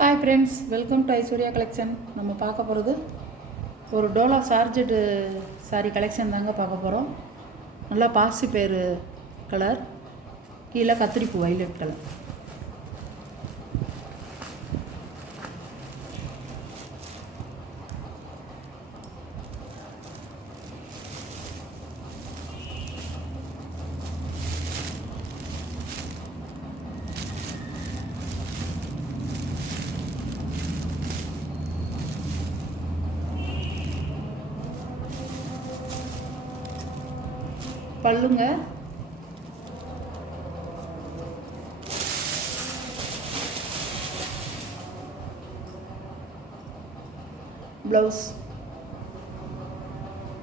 Hi friends, welcome to Aishwarya collection. நம்ம பார்க்க போகிறது ஒரு டோலா சார்ஜெட்டு சாரீ கலெக்ஷன் தாங்க பார்க்க போகிறோம். நல்லா பாசி பேர் கலர், கீழே கத்திரிப்பூ வைலட் கலர். பல்லுங்க, ப்ளவுஸ்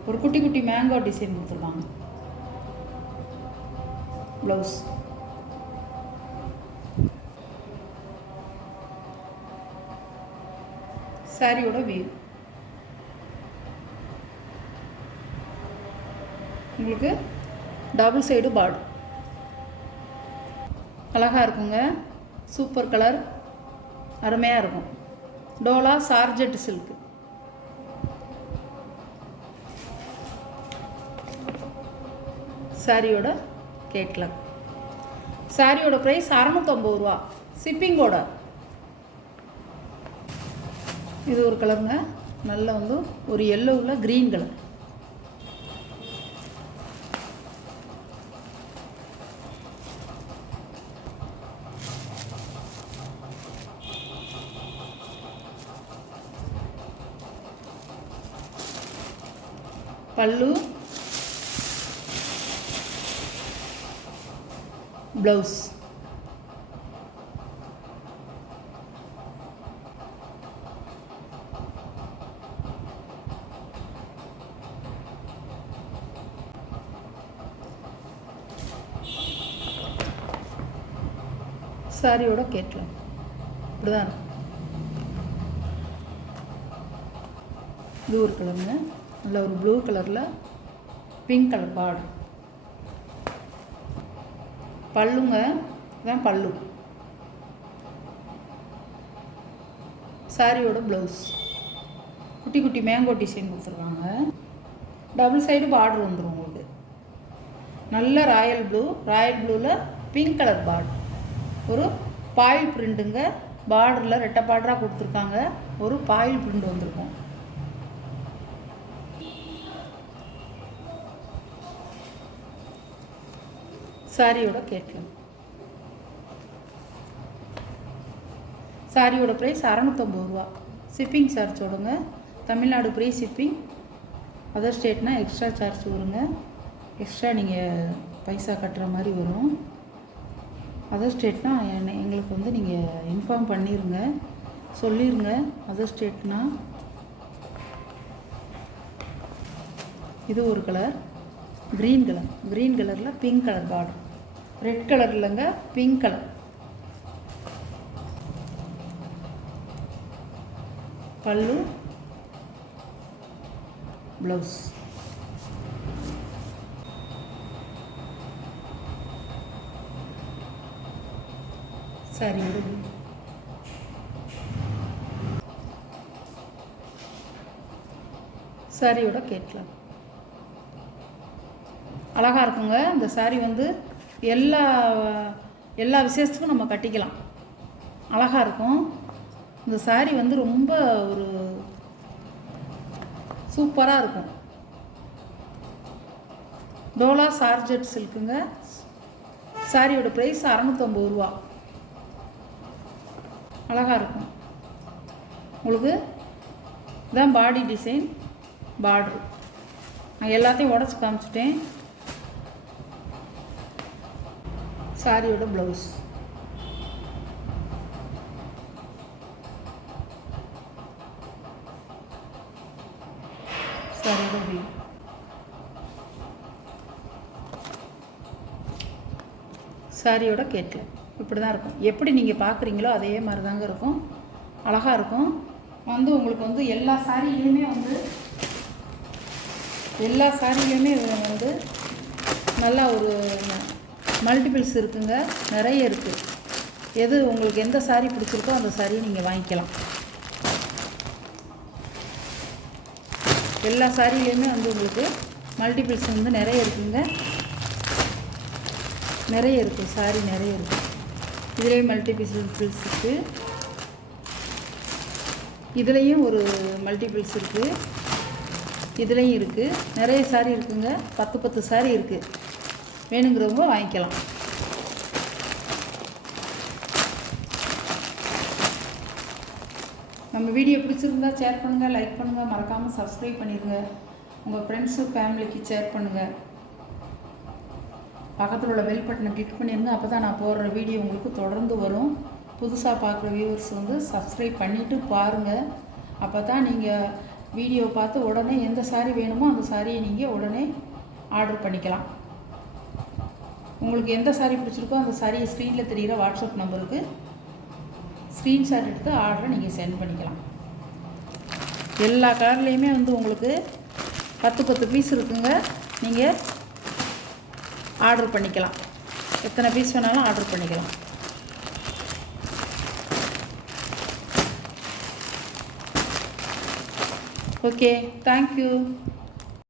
ஒரு குட்டி குட்டி மேங்கோ டிசைன் கொடுத்துருக்காங்க. ப்ளவுஸ் சாரியோட வியூ உங்களுக்கு டபுள் சைடு பார்டர் அழகாக இருக்குங்க. சூப்பர் கலர், அருமையாக இருக்கும். டோலா சார்ஜெட் சில்க். சாரியோட கேட்லாக். சாரியோட ப்ரைஸ் 650 ரூபா ஷிப்பிங்கோட. இது ஒரு கலருங்க, நல்ல வந்து ஒரு எல்லோவில் க்ரீன் கலர். பல்லு, ப்ளவுஸ் சாரியோட கேட்லாம் இப்படிதான். இது ஒரு கலருங்க, நல்ல ஒரு ப்ளூ கலரில் பிங்க் கலர் பார்டர். பல்லுங்க, இதான் பல்லு. சாரியோட ப்ளவுஸ் குட்டி குட்டி மேங்கோ டிசைன் கொடுத்துருக்காங்க. டபுள் சைடு பார்டர் வந்துடும் உங்களுக்கு. நல்ல ராயல் ப்ளூவில் பிங்க் கலர் பார்டர். ஒரு பாயில் பிரிண்ட்டுங்க, பார்டரில் ரெட்டை பார்டராக கொடுத்துருக்காங்க. ஒரு பாயில் பிரிண்ட் வந்திருக்கும். சாரியோட கேட்லாம். சாரியோட ப்ரைஸ் 650 ரூபா ஷிப்பிங் சார்ஜோடுங்க. Tamil Nadu free shipping. அதர் ஸ்டேட்னால் எக்ஸ்ட்ரா சார்ஜ் வருங்க. எக்ஸ்ட்ரா நீங்கள் பைசா கட்டுற மாதிரி வரும். அதர் ஸ்டேட்னால் எங்களுக்கு வந்து நீங்கள் இன்ஃபார்ம் பண்ணிடுங்க, சொல்லிடுங்க. அதர் ஸ்டேட்னால் இது ஒரு கலர், க்ரீன் கலரில் pink colour border. Red colour இல்லைங்க, பிங்க் கலர். பல்லு, ப்ளவுஸ். சாரியோட சாரியோட கேட்லாம். அழகாக இருக்குங்க. இந்த சாரீ வந்து எல்லா விசேஷத்துக்கும் நம்ம கட்டிக்கலாம். அழகாக இருக்கும். இந்த சாரீ வந்து ரொம்ப ஒரு சூப்பராக இருக்கும். டோலா சார்ஜெட் சில்க்குங்க. சாரியோட ப்ரைஸ் 650 ரூபா. அழகாக இருக்கும். உங்களுக்கு இதான் பாடி டிசைன், பார்டரு. நான் எல்லாத்தையும் உடச்சி காமிச்சிட்டேன். சாரியோட ப்ளவுஸ். சாரியோட வியூ. சாரியோட கேட்லாம் இப்படி தான் இருக்கும். எப்படி நீங்கள் பார்க்குறீங்களோ அதே மாதிரி தாங்க இருக்கும். அழகாக இருக்கும். வந்து உங்களுக்கு வந்து எல்லா சாரிலையுமே வந்து நல்லா ஒரு மல்டிபிள்ஸ் இருக்குங்க, நிறைய இருக்குது. எது உங்களுக்கு எந்த சாரீ பிடிச்சிருக்கோ அந்த சாரியை நீங்கள் வாங்கிக்கலாம். எல்லா சாரிலையுமே வந்து உங்களுக்கு மல்டிபிள்ஸ் வந்து நிறைய இருக்குங்க. நிறைய இருக்குது, சாரி நிறைய இருக்குது. இதுலேயும் மல்டிபிள்ஸ் இருக்குது. இதுலேயும் ஒரு மல்டிபிள்ஸ் இருக்குது. இதுலேயும் இருக்குது. நிறைய சாரி இருக்குங்க. 10 சாரி இருக்குது. வேணுங்கிறவங்க வாங்கிக்கலாம். நம்ம வீடியோ பிடிச்சிருந்தா ஷேர் பண்ணுங்கள், லைக் பண்ணுங்கள், மறக்காமல் சப்ஸ்கிரைப் பண்ணிடுங்க. உங்கள் ஃப்ரெண்ட்ஸு ஃபேமிலிக்கு ஷேர் பண்ணுங்கள். பக்கத்தில் உள்ள பெல் பட்டனை கிளிக் பண்ணிடுங்க. அப்போ தான் நான் போடுற வீடியோ உங்களுக்கு தொடர்ந்து வரும். புதுசாக பார்க்குற வியூவர்ஸ் வந்து சப்ஸ்கிரைப் பண்ணிவிட்டு பாருங்கள். அப்போ தான் நீங்கள் வீடியோ பார்த்து உடனே எந்த சாரீ வேணுமோ அந்த சாரியை நீங்கள் உடனே ஆர்டர் பண்ணிக்கலாம். உங்களுக்கு எந்த சாரீ பிடிச்சிருக்கோ அந்த சாரியை ஸ்க்ரீனில் தெரிகிற வாட்ஸ்அப் நம்பருக்கு ஸ்க்ரீன்ஷாட் எடுத்து ஆர்டரை நீங்கள் சென்ட் பண்ணிக்கலாம். எல்லா கலர்லேயுமே வந்து உங்களுக்கு 10 பீஸ் இருக்குங்க. நீங்கள் ஆர்டர் பண்ணிக்கலாம். எத்தனை பீஸ் வேணாலும் ஆர்டர் பண்ணிக்கலாம். Okay, thank you.